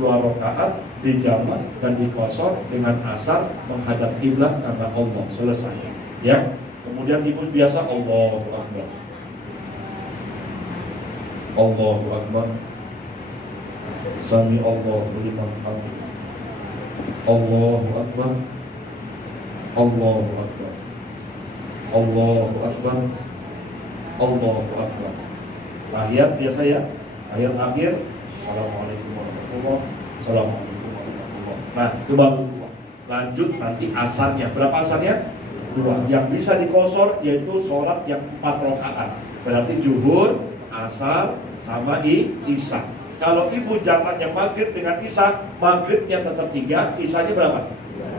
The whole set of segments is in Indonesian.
2 rakaat dijamak dan dikosor dengan asar menghadap kiblat karena Allah, selesai. Ya. Kemudian ibu biasa Allahu Akbar. Allahu Akbar. Sami Allahu liman hamid. Allahu Akbar. Allahu Akbar. Allahu Akbar. Allahu Akbar. Tahiyat biasa ya. Ayat akhir Assalamualaikum warahmatullahi wabarakatuh. Assalamualaikum warahmatullahi wabarakatuh. Nah, itu baru lanjut nanti asarnya. Berapa asarnya? 2. Yang bisa dikosor yaitu sholat yang 4 rakaat. Berarti zuhur, asar, sama isya. Kalau ibu jamaknya maghrib dengan isya, maghribnya tetap 3, isyanya berapa?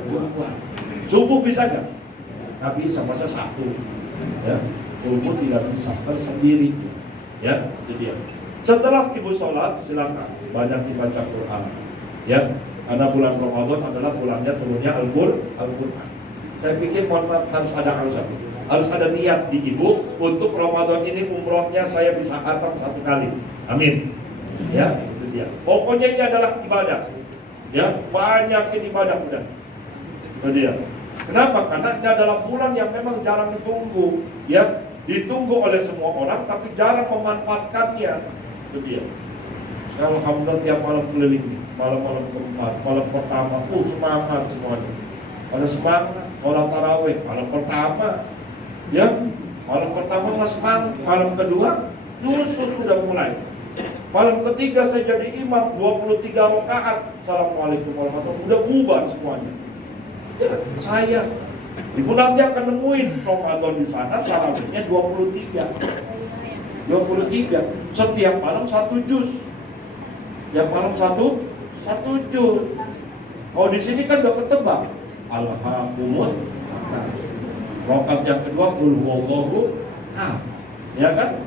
2. Subuh bisa nggak? Nggak bisa, masa 1. Ya, subuh tidak bisa tersendiri. Ya, itu dia. Setelah ibu sholat, silakan banyak dibaca Quran. Ya, karena bulan Ramadan adalah bulannya turunnya Al-Quran. Saya pikir mohon maaf harus ada niat di ibu untuk Ramadan ini umrohnya saya bisa khatam 1 kali. Amin. Ya, itu dia. Pokoknya ini adalah ibadah. Ya, banyakin ibadah udah. Itu dia. Kenapa? Karena ini adalah bulan yang memang jarang ditunggu. Ya, ditunggu oleh semua orang tapi jarang memanfaatkannya. Itu dia. Alhamdulillah tiap malam keliling, malam-malam keempat, malam pertama, semangat semuanya. Pada semangat, sholat tarawih, malam pertama, ya, malam pertama mas semangat, malam kedua, nyusul sudah mulai. Malam ketiga saya jadi imam, 23 rakaat, Assalamualaikum warahmatullahi wabarakatuh, udah bubar semuanya. Ya, saya, ibu nanti akan nemuin Ramadan di sana, tarawihnya 23, setiap malam 1 juz, setiap malam satu juz. Kalau di sini kan udah ketebak. Alhamdulillah. Rakaat yang kedua qul huwallahu ahad. Ya kan?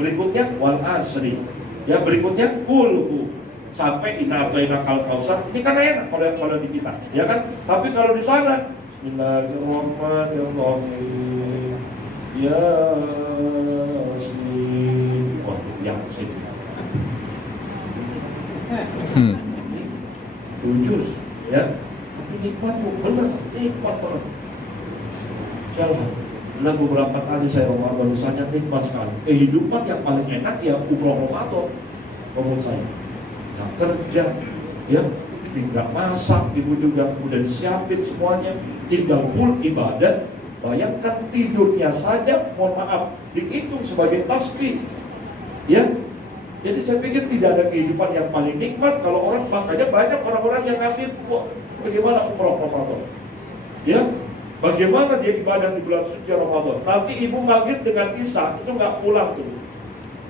Berikutnya wal asri. Ya berikutnya qul sampai inna bainakal kausar. Ini kan enak kalau di kita, ya kan? Tapi kalau di sana Bismillahirrahmanirrahim. Yasin. Wah, Yasin. 7 ya. Nikmat benar, nikmat banget. Jalan. Nah beberapa kali saya Ramadan misalnya nikmat sekali. Kehidupan yang paling enak ya umroh Ramadan. Menurut saya. Nggak kerja, ya, nggak masak, ibu juga udah disiapin semuanya. Tinggal full ibadat. Bayangkan tidurnya saja, mohon maaf, dihitung sebagai tasbih. Ya. Jadi saya pikir tidak ada kehidupan yang paling nikmat kalau orang, makanya banyak orang-orang yang ngambil, wah, bagaimana umroh Ramadan? Ya, bagaimana dia ibadah di bulan suci Ramadan? Nanti ibu maghrib dengan isya itu nggak pulang tuh.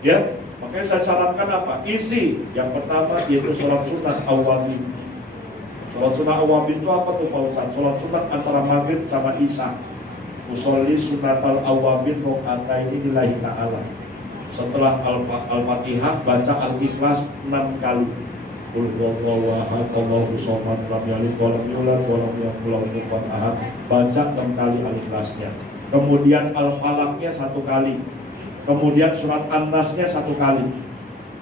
Ya, makanya saya sarankan apa? Isi. Yang pertama yaitu sholat sunat awwabin. Sholat sunat awwabin itu apa tuh Pak Ustaz? Sholat sunat antara maghrib sama isya. Usolli sunatal awwabin rokaataini lillahi ta'ala. Setelah Al-Fatihah baca Al-Ikhlas 6 kali. Qul huwallahu ahad, Allahu shamad, lam yalid wa lam yulad wa lam yakul lahu kufuwan ahad. Baca 6 kali Al-Ikhlasnya. Kemudian Al-Falaqnya 1 kali. Kemudian surat An-Nasnya 1 kali.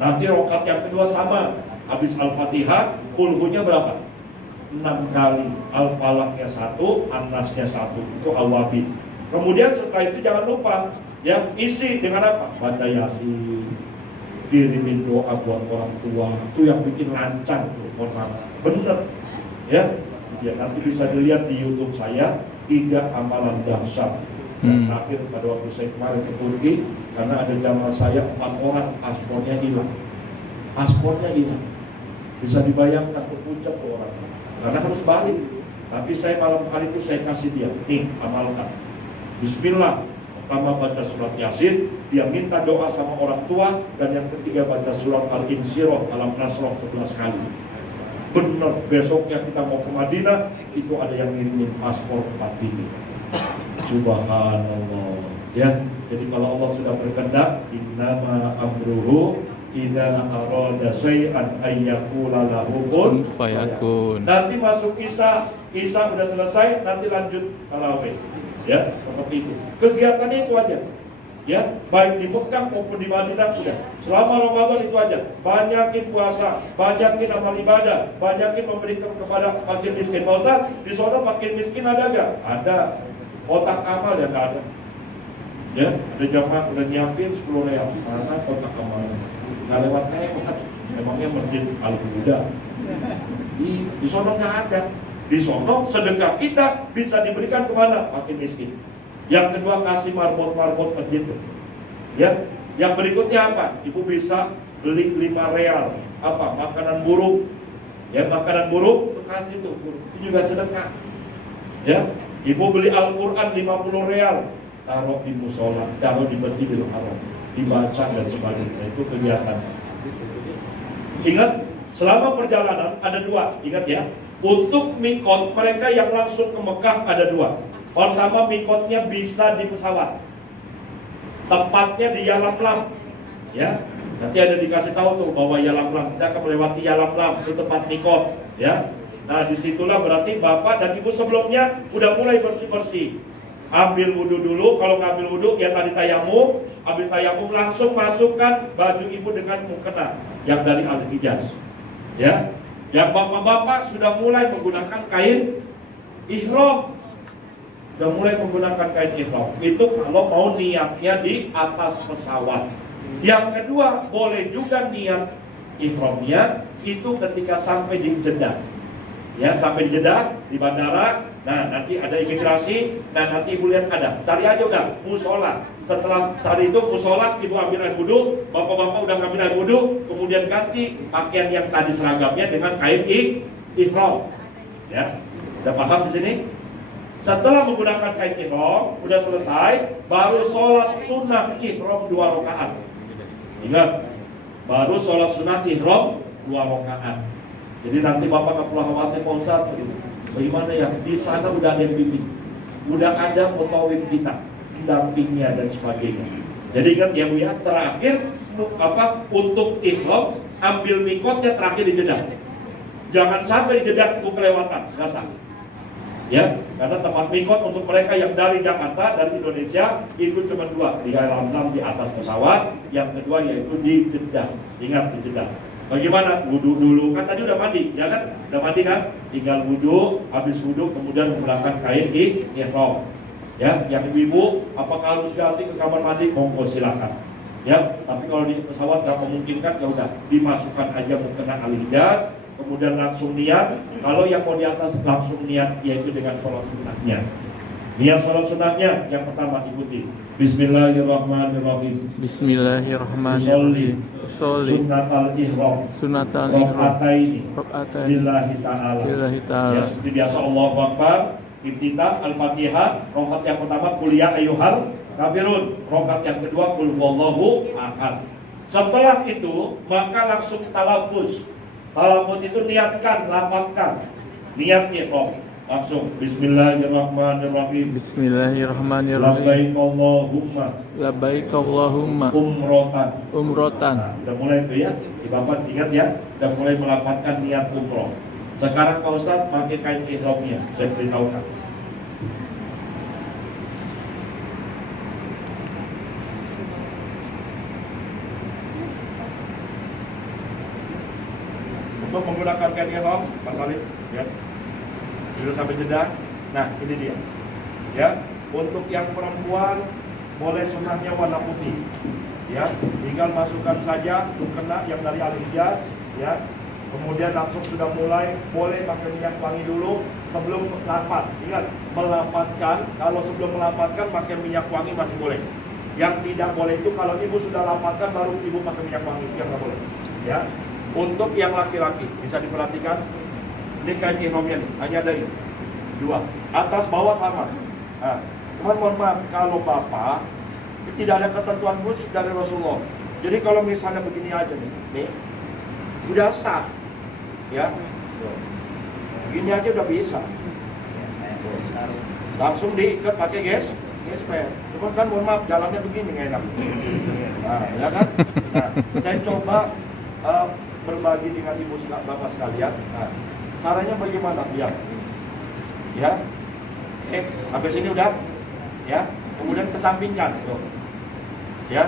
Nanti rakaat yang kedua sama. Habis Al-Fatihah, Qul-hu-nya berapa? 6 kali. Al-Falaqnya 1, An-Nasnya 1. Itu Awwabin. Kemudian setelah itu jangan lupa ya, isi dengan apa? Baca Yasin, kirimin doa buat orang tua. Itu yang bikin lancang orang. Bener ya. Ya, nanti bisa dilihat di YouTube saya 3 amalan dahsyat. Terakhir pada waktu saya kemarin ke Turki, karena ada jamaah saya 4 orang paspornya hilang. Bisa dibayangkan ke puncak ke orang. Karena harus balik. Tapi saya malam hari itu saya kasih dia, nih amalkan. Bismillah. Pertama baca surat Yasin, dia minta doa sama orang tua, dan yang ketiga baca surat Al-Insyirah, Al-Nasrah 11 kali. Benar, besoknya kita mau ke Madinah, itu ada yang ngirimin paspor 4 biji. Subhanallah. Ya, jadi kalau Allah sudah berkehendak, innama amruhu idza arada syai'an ayyaqula lahu kun fayakun. Nanti masuk Isya udah selesai, nanti lanjut tarawih. Ya, seperti itu. Kegiatannya itu aja. Ya, baik di Mekah maupun di Madinah udah. Selama Ramadan itu aja, banyakin puasa, banyakin amal ibadah, banyakin memberikan kepada fakir miskin. Pak Ustaz, di sana fakir miskin ada gak? Ada. Kotak amal ya nggak ada. Ya, ada jamaah udah nyiapin 10 real. Mana kotak amal? Nggak lewat lewat. Memangnya masjid Al-Huda. Di sana nggak ada. Di sana sedekah kita bisa diberikan kemana? Fakir miskin. Yang kedua, kasih marbot-marbot masjid. Ya, yang berikutnya apa? Ibu bisa beli 5 real. Apa? Makanan buruk. Ya, makanan buruk kasih tuh. Itu juga sedekah. Ya, ibu beli Al-Quran 50 real. Taruh di musola, taruh di Masjidil Haram, dibaca dan sebagainya. Itu kegiatan. Ingat, selama perjalanan ada 2. Ingat ya. Untuk mikot mereka yang langsung ke Mekah ada 2. Pertama, mikotnya bisa di pesawat, tepatnya di Yalamlam. Ya, nanti ada dikasih tahu tuh bahwa Yalamlam, kita akan melewati Yalamlam, itu tempat mikot. Ya, nah disitulah berarti bapak dan ibu sebelumnya udah mulai bersih-bersih. Ambil wudhu dulu, kalau nggak ambil wudhu ya tadi tayamum, ambil tayamum langsung masukkan baju ibu dengan mukena yang dari Al-Hijaz. Ya, yang bapak-bapak sudah mulai menggunakan kain ihram. Sudah mulai menggunakan kain ihram. Itu kalau mau niatnya di atas pesawat. Yang kedua, boleh juga niat ihramnya itu ketika sampai di Jeddah. Ya, sampai di Jeddah, di bandara. Nah, nanti ada imigrasi. Nah, nanti ibu lihat ada. Cari aja udah, musola. Setelah cari itu musola, ibu ambil air wudhu. Bapak-bapak udah ngambil air wudhu. Kemudian ganti pakaian yang tadi seragamnya dengan kain ihram. Ya, udah paham di sini? Setelah menggunakan kain ihram, udah selesai, baru sholat sunnah ihram 2 rakaat. Ingat, baru sholat sunnah ihram 2 rakaat. Jadi nanti bapak nggak perlu khawatir, Pak Ustaz, bagaimana ya? Di sana udah ada yang bimbing, udah ada mutawif kita, pendampingnya dan sebagainya. Jadi ingat ya Bu ya, terakhir untuk ihram ambil mikotnya terakhir di Jeddah. Jangan sampai di Jeddah itu kelewatan, nggak sah. Ya, karena tempat mikot untuk mereka yang dari Jakarta, dari Indonesia itu cuma 2, di Yalamlam di atas pesawat, yang kedua yaitu di Jeddah. Ingat di Jeddah. Bagaimana? Wudhu dulu, kan tadi udah mandi, ya kan? Udah mandi kan? Tinggal wudhu, habis wudhu kemudian menggunakan kain ihram. Ya, yang ibu-ibu apakah harus ganti ke kamar mandi? Monggo silakan. Ya, tapi kalau di pesawat nggak memungkinkan, ya udah dimasukkan aja mukena Al-Hijaz. Kemudian langsung niat. Kalau yang mau di atas langsung niat, yaitu dengan sholat sunnahnya. Niat sholat sunnahnya yang pertama ikuti. Bismillahirrahmanirrahim. Bismillahirrahmanirrahim. Sunnatal ihram. Sunnatal ihram. Rakaataini. Lillahi ta'ala. Lillahi ta'ala. Ya, seperti biasa Allahu Akbar. Iftitah Al-Fatihah. Rakaat yang pertama qul ya ayyuhal kafirun. Rakaat yang kedua qul huwallahu ahad. Setelah itu maka langsung talaffuz. Talafuz itu niatkan, lafazkan. Niat ihram. Langsung Bismillahirrahmanirrahim. Bismillahirrahmanirrahim. Labbaik Allahumma. Labbaik Allahumma. Umrotan. Nah, udah mulai tuh ya. Di Bapak ingat ya, udah mulai melafazkan niat umroh. Sekarang Pak Ustadz pakai kain ihramnya. Saya beritahukan. Untuk menggunakan kain ihram, Mas Salih, ya, sudah sampai Jeddah. Nah, ini dia. Ya, untuk yang perempuan boleh sunnahnya warna putih. Ya, tinggal masukkan saja mukena yang dari Al-Hijaz, ya. Kemudian langsung sudah mulai boleh pakai minyak wangi dulu sebelum melapat. Ingat, melapatkan. Kalau sebelum melapatkan pakai minyak wangi masih boleh. Yang tidak boleh itu kalau ibu sudah lapatkan baru ibu pakai minyak wangi, yang nggak boleh. Ya. Untuk yang laki-laki bisa diperhatikan, ini kain ihramnya nih, hanya ada ini 2, atas bawah sama. Nah, cuman mohon maaf kalau bapak tidak ada ketentuan khusus dari Rasulullah. Jadi kalau misalnya begini aja nih udah sah, ya, begini aja udah bisa. Langsung diikat pakai gesper. Cuman kan mohon maaf jalannya begini nggak enak. Nah, ya kan? Nah, saya coba berbagi dengan ibu bapak sekalian. Nah, caranya bagaimana? Ya, sampai sini udah, ya. Kemudian kesampingkan, tuh. Ya.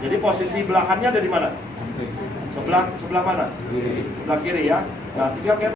Jadi posisi belahannya ada di mana? Sebelah mana? Sebelah kiri ya. Nah, tinggal